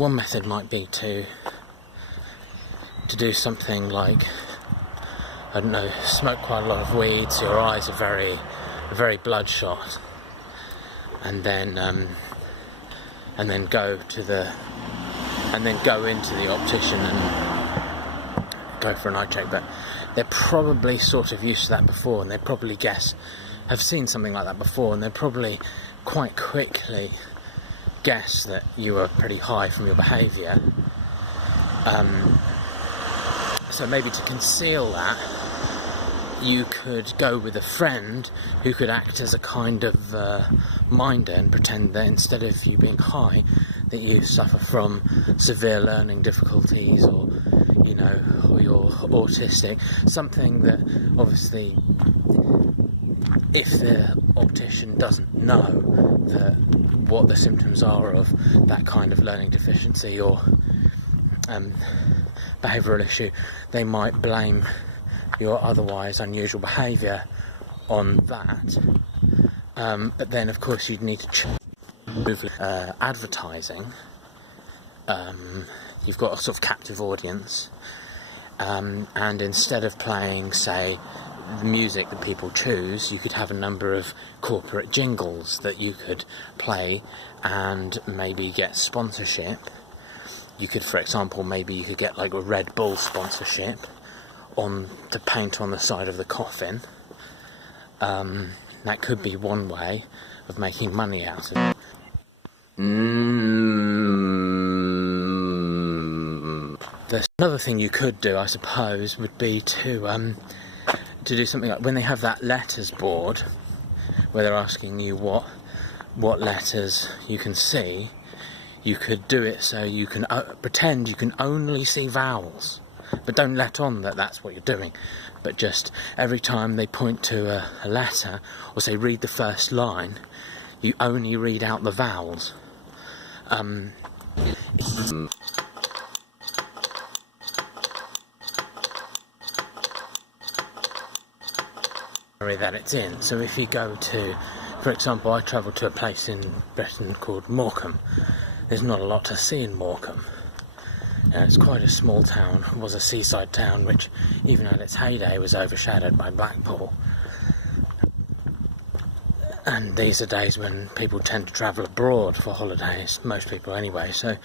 one method might be to do something like, I don't know, smoke quite a lot of weed, so your eyes are very bloodshot, and then go into the optician and go for an eye check. But they're probably sort of used to that before, and they probably have seen something like that before, and they probably quite quickly guess that you are pretty high from your behaviour. So maybe to conceal that, you could go with a friend who could act as a kind of minder and pretend that instead of you being high, that you suffer from severe learning difficulties, or you're autistic. Something that obviously, if the optician doesn't know what the symptoms are of that kind of learning deficiency or behavioural issue, they might blame your otherwise unusual behaviour on that. But then, of course, you'd need to move advertising. You've got a sort of captive audience, and instead of playing, say, the music that people choose, you could have a number of corporate jingles that you could play and maybe get sponsorship. You could, for example, you could get like a Red Bull sponsorship to paint on the side of the coffin. That could be one way of making money out of it. There's another thing you could do, I suppose, would be to do something like when they have that letters board where they're asking you what letters you can see. You could do it so you can pretend you can only see vowels, but don't let on that that's what you're doing. But just every time they point to a letter, or say read the first line, you only read out the vowels. That it's in. So if you go to, for example, I travelled to a place in Britain called Morecambe. There's not a lot to see in Morecambe. It's quite a small town. It was a seaside town which, even at its heyday, was overshadowed by Blackpool. And these are days when people tend to travel abroad for holidays, most people anyway, so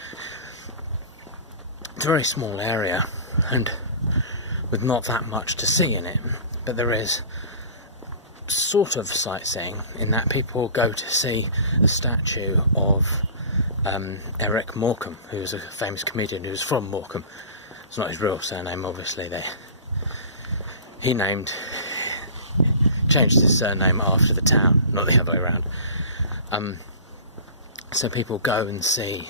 it's a very small area and with not that much to see in it. But there is sort of sightseeing in that people go to see a statue of Eric Morecambe, who was a famous comedian who was from Morecambe. It's not his real surname, obviously. He changed his surname after the town, not the other way around. So people go and see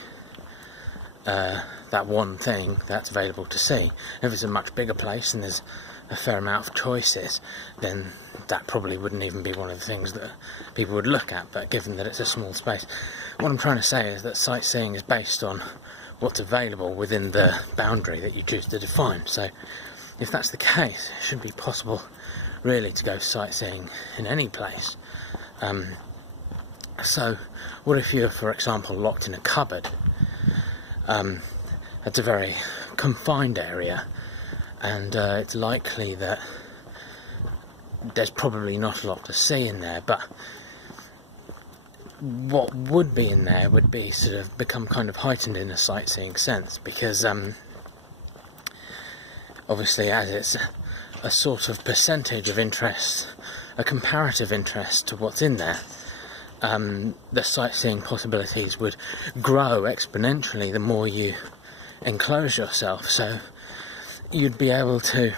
that one thing that's available to see. If it's a much bigger place and there's a fair amount of choices, then that probably wouldn't even be one of the things that people would look at. But given that it's a small space, what I'm trying to say is that sightseeing is based on what's available within the boundary that you choose to define. So if that's the case, it should be possible really to go sightseeing in any place. So what if you're, for example, locked in a cupboard? That's a very confined area, and it's likely that there's probably not a lot to see in there, but what would be in there would be sort of become kind of heightened in a sightseeing sense, because obviously, as it's a sort of percentage of interest, a comparative interest to what's in there, the sightseeing possibilities would grow exponentially the more you enclose yourself. So you'd be able to,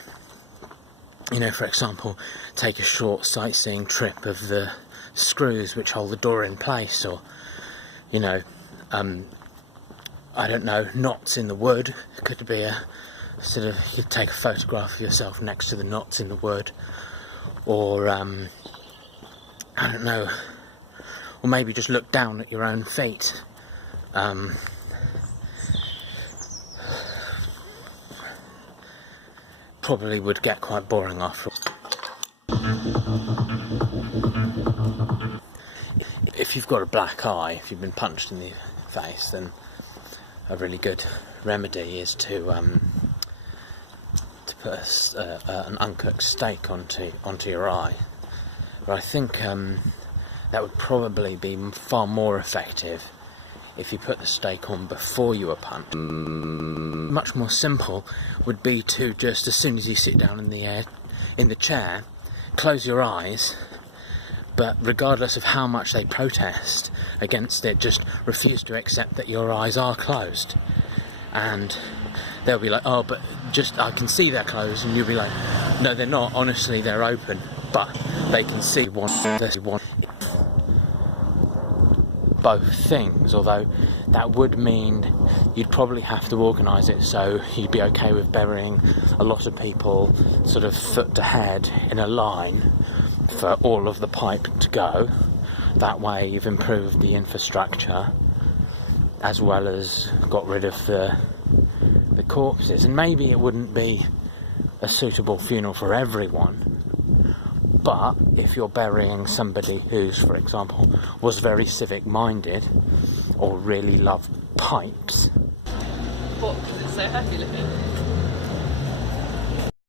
for example, take a short sightseeing trip of the screws which hold the door in place, or I don't know, knots in the wood. It could be a sort of, you take a photograph of yourself next to the knots in the wood, or I don't know, or maybe just look down at your own feet. Probably would get quite boring after. If you've got a black eye, if you've been punched in the face, then a really good remedy is to put an uncooked steak onto your eye. But I think that would probably be far more effective if you put the steak on before you were punched. Much more simple would be to just, as soon as you sit down in the chair, close your eyes, but regardless of how much they protest against it, just refuse to accept that your eyes are closed. And they'll be like, oh, but just, I can see they're closed, and you'll be like, no, they're not, honestly, they're open, but they can see one both things, although that would mean you'd probably have to organise it so you'd be okay with burying a lot of people sort of foot to head in a line for all of the pipe to go. That way you've improved the infrastructure as well as got rid of the corpses. And maybe it wouldn't be a suitable funeral for everyone, but if you're burying somebody who's, for example, was very civic-minded or really loved pipes... What? Because it's so happy looking.